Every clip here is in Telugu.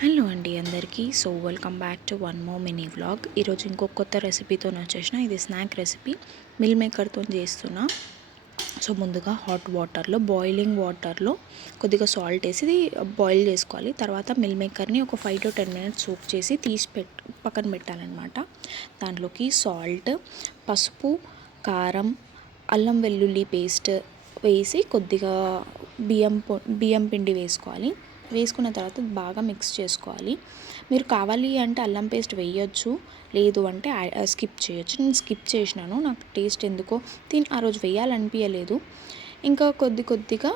హలో అండి అందరికీ. So welcome back to one more mini vlog. ఈరోజు ఇంకొక కొత్త రెసిపీతో వచ్చేసిన. ఇది స్నాక్ రెసిపీ, మిల్ మేకర్తో చేస్తున్నా. సో ముందుగా హాట్ వాటర్లో, బాయిలింగ్ వాటర్లో కొద్దిగా సాల్ట్ వేసి ఇది బాయిల్ చేసుకోవాలి. తర్వాత మిల్ మేకర్ని ఒక 5 to 10 minutes సోక్ చేసి పక్కన పెట్టాలన్నమాట. దాంట్లోకి సాల్ట్, పసుపు, కారం, అల్లం వెల్లుల్లి పేస్ట్ వేసి కొద్దిగా బియ్యం పిండి వేసుకోవాలి. వేసుకున్న తర్వాత బాగా మిక్స్ చేసుకోవాలి. మీరు కావాలి అంటే అల్లం పేస్ట్ వేయొచ్చు, లేదు అంటే స్కిప్ చేయొచ్చు. నేను స్కిప్ చేసినాను, నాకు టేస్ట్ ఎందుకో ఆ రోజు వేయాలనిపించలేదు. ఇంకా కొద్దిగా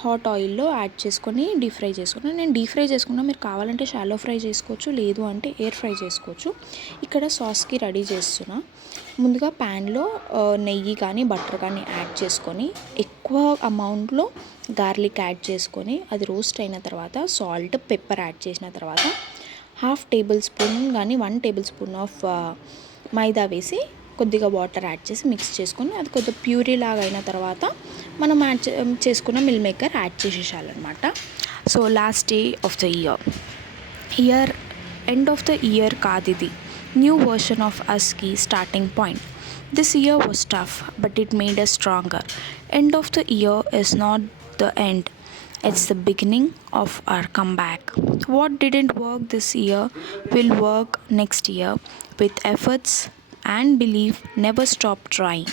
హాట్ ఆయిల్లో యాడ్ చేసుకొని డీప్ ఫ్రై చేసుకున్నాను. నేను డీప్ ఫ్రై చేసుకున్నా, మీరు కావాలంటే షాలో ఫ్రై చేసుకోవచ్చు, లేదు అంటే ఎయిర్ ఫ్రై చేసుకోవచ్చు. ఇక్కడ సాస్కి రెడీ చేస్తున్నా. ముందుగా ప్యాన్లో నెయ్యి కానీ బటర్ కానీ యాడ్ చేసుకొని ఎక్కువ అమౌంట్లో గార్లిక్ యాడ్ చేసుకొని అది రోస్ట్ అయిన తర్వాత సాల్ట్, పెప్పర్ యాడ్ చేసిన తర్వాత 1/2 tablespoon కానీ 1 tablespoon ఆఫ్ మైదా వేసి కొద్దిగా వాటర్ యాడ్ చేసి మిక్స్ చేసుకొని అది కొద్దిగా ప్యూరీ లాగా అయిన తర్వాత మనం యాడ్ చేసుకున్న మిల్ మేకర్ యాడ్ చేసేసాలన్నమాట. So last day of the year end of the year కాదు ఇది, న్యూ వర్షన్ ఆఫ్ అస్కి starting point. This year was tough, but it made us stronger. End of the year is not the end, it's the beginning of our comeback. What didn't work this year will work next year. With efforts and belief, never stop trying.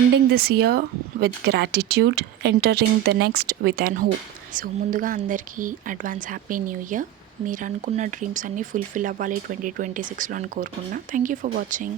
Ending this year with gratitude, entering the next with an hope. So ముందుగా అందరికీ అడ్వాన్స్ హ్యాపీ న్యూ ఇయర్. మీరు అనుకున్న డ్రీమ్స్ అన్నీ ఫుల్ఫిల్ అవ్వాలి 2026లో అని కోరుకున్నా. Thank you for watching.